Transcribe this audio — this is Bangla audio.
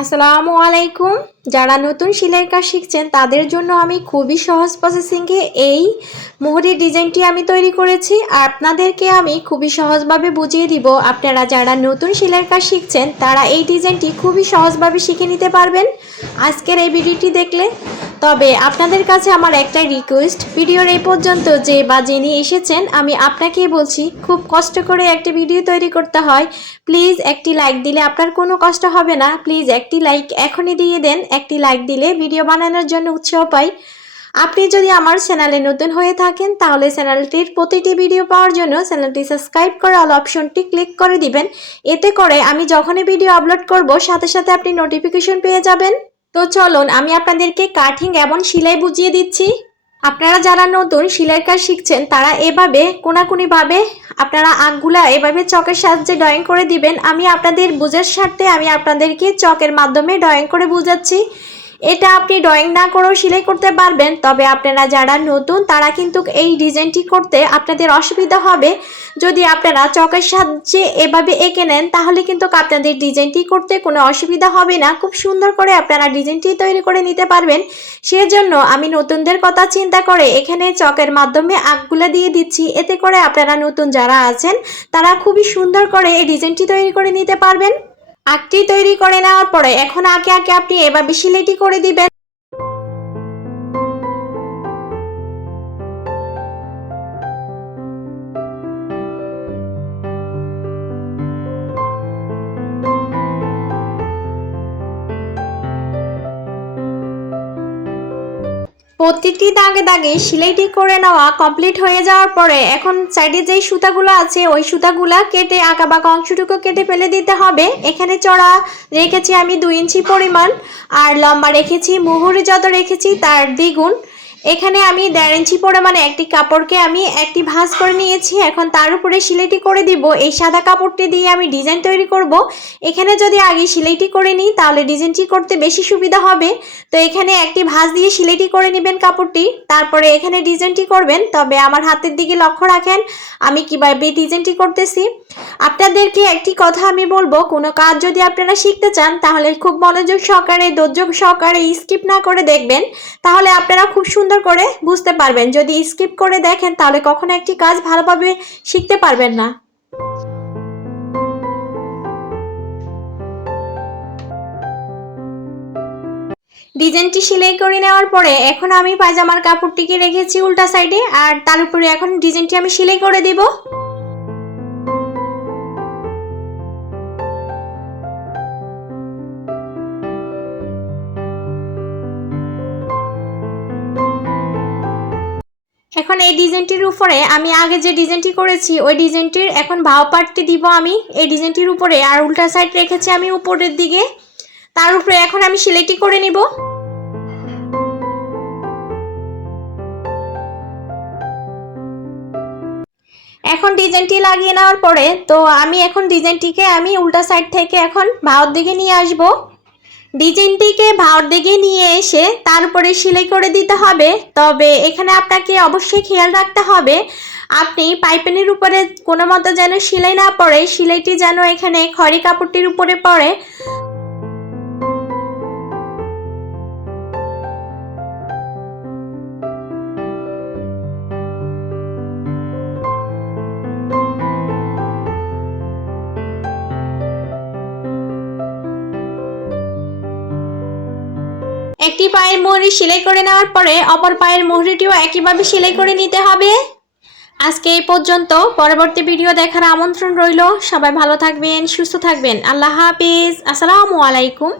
আসসালামু আলাইকুম। যারা নতুন সেলাইয়ের কাজ শিখছেন, তাদের জন্য আমি খুবই সহজ প্রসেসিংয়ে এই মোহরের ডিজাইনটি আমি তৈরি করেছি। আর আপনাদেরকে আমি খুবই সহজভাবে বুঝিয়ে দিব। আপনারা যারা নতুন সেলাইয়ের কাজ শিখছেন, তারা এই ডিজাইনটি খুবই সহজভাবে শিখে নিতে পারবেন। আজকের এই ভিডিওটি দেখলে তবে আপনাদের কাছে আমার একটাই রিকোয়েস্ট ভিডিওর এই পর্যন্ত যে বা যিনি এসেছেন, আমি আপনাকে বলছি, খুব কষ্ট করে একটি ভিডিও তৈরি করতে হয়। প্লিজ একটি লাইক দিলে আপনার কোনো কষ্ট হবে না। প্লিজ একটি লাইক এখনই দিয়ে দেন। একটি লাইক দিলে ভিডিও বানানোর জন্য উৎসাহ পাই। আপনি যদি আমার চ্যানেলে নতুন হয়ে থাকেন, তাহলে চ্যানেলটির প্রতিটি ভিডিও পাওয়ার জন্য চ্যানেলটি সাবস্ক্রাইব করে অল অপশনটি ক্লিক করে দিবেন। এতে করে আমি যখনই ভিডিও আপলোড করব, সাথে সাথে আপনি নোটিফিকেশন পেয়ে যাবেন। তো চলুন, আমি আপনাদেরকে কাটিং এবং সেলাই বুঝিয়ে দিচ্ছি। আপনারা যারা নতুন সেলাই কাজ শিখছেন, তারা এভাবে কোনাকুনিভাবে আপনারা আঁকগুলা এভাবে চকের সাহায্যে ড্রয়িং করে দিবেন। আমি আপনাদের বুঝার স্বার্থে আমি আপনাদেরকে চকের মাধ্যমে ড্রয়িং করে বুঝাচ্ছি। এটা আপনি ড্রয়িং না করেও সেলাই করতে পারবেন। তবে আপনারা যারা নতুন, তারা কিন্তু এই ডিজাইনটি করতে আপনাদের অসুবিধা হবে। যদি আপনারা চকের সাহায্যে এভাবে এঁকে নেন, তাহলে কিন্তু আপনাদের ডিজাইনটি করতে কোনো অসুবিধা হবে না। খুব সুন্দর করে আপনারা ডিজাইনটি তৈরি করে নিতে পারবেন। সেজন্য আমি নতুনদের কথা চিন্তা করে এখানে চকের মাধ্যমে আঁকগুলো দিয়ে দিচ্ছি। এতে করে আপনারা নতুন যারা আছেন, তারা খুবই সুন্দর করে এই ডিজাইনটি তৈরি করে নিতে পারবেন। আঁকটি তৈরি করে নেওয়ার পরে এখন আঁকে আঁকে আপনি এবার বিশিলেটি করে দিবেন। প্রতিটি দাগে দাগে সেলাইটি করে নেওয়া কমপ্লিট হয়ে যাওয়ার পরে এখন সাইডে যেই সুতাগুলো আছে, ওই সুতাগুলো কেটে আঁকা বাঁকা অংশটুকু কেটে ফেলে দিতে হবে। এখানে চড়া রেখেছি আমি দুই ইঞ্চি পরিমাণ, আর লম্বা রেখেছি, মুহুরি যত রেখেছি তার দ্বিগুণ। এখানে আমি দেড় ইঞ্চি পরিমাণে একটি কাপড়কে আমি একটি ভাঁজ করে নিয়েছি। এখন তার উপরে সিলাইটি করে দিব। এই সাদা কাপড়টি দিয়ে আমি ডিজাইন তৈরি করব। এখানে যদি আগে সিলাইটি করে নিই, তাহলে ডিজাইনটি করতে বেশি সুবিধা হবে। তো এখানে একটি ভাঁজ দিয়ে সিলাইটি করে নেবেন কাপড়টি। তারপরে এখানে ডিজাইনটি করবেন। তবে আমার হাতের দিকে লক্ষ্য রাখেন, আমি কীভাবে ডিজাইনটি করতেছি। আপনাদেরকে একটি কথা আমি বলব, কোনো কাজ যদি আপনারা শিখতে চান, তাহলে খুব মনোযোগ সহকারে, ধৈর্য সহকারে স্কিপ না করে দেখবেন। তাহলে আপনারা খুব সুন্দর করে বুঝতে পারবেন। যদি স্কিপ করে দেখেন, তাহলে কখনো একটি কাজ ভালোভাবে শিখতে পারবেন না। ডিজাইনটি সেলাই করে নেওয়ার পরে এখন আমি পায়জামার কাপড়টিকে রেখেছি উল্টা সাইডে আর তার উপরে এখন ডিজাইনটি আমি সেলাই করে দিব। এখন এই ডিজাইনটির উপরে আমি আগে যে ডিজাইনটি করেছি, ওই ডিজাইনটির এখন ভাও পার্টটি দিব আমি। এই ডিজাইনটির উপরে আর উল্টা সাইড রেখেছি আমি উপরের দিকে। তার উপরে এখন আমি সেলাইটি করে নিব। এখন ডিজাইনটি লাগিয়ে নেওয়ার পরে, তো আমি এখন ডিজাইনটিকে আমি উল্টা সাইড থেকে এখন ভাওর দিকে নিয়ে আসব। ডিজাইনটিকে ভাওর দিকে নিয়ে এসে তারপরে সেলাই করে দিতে হবে। তবে এখানে আপনাকে অবশ্যই খেয়াল রাখতে হবে, আপনি পাইপেনের উপরে কোনো মতো যেন সেলাই না পড়ে, সেলাইটি যেন এখানে খড়ি কাপড়টির উপরে পড়ে। একটি পায়ের মোহরি সেলাই করে নেওয়ার পরে অপর পায়ের মোহরিটিও একইভাবে সেলাই করে নিতে হবে। আজকে এই পর্যন্ত। পরবর্তী ভিডিও দেখার আমন্ত্রণ রইল। সবাই ভালো থাকবেন, সুস্থ থাকবেন। আল্লাহ হাফিজ। আসসালামু আলাইকুম।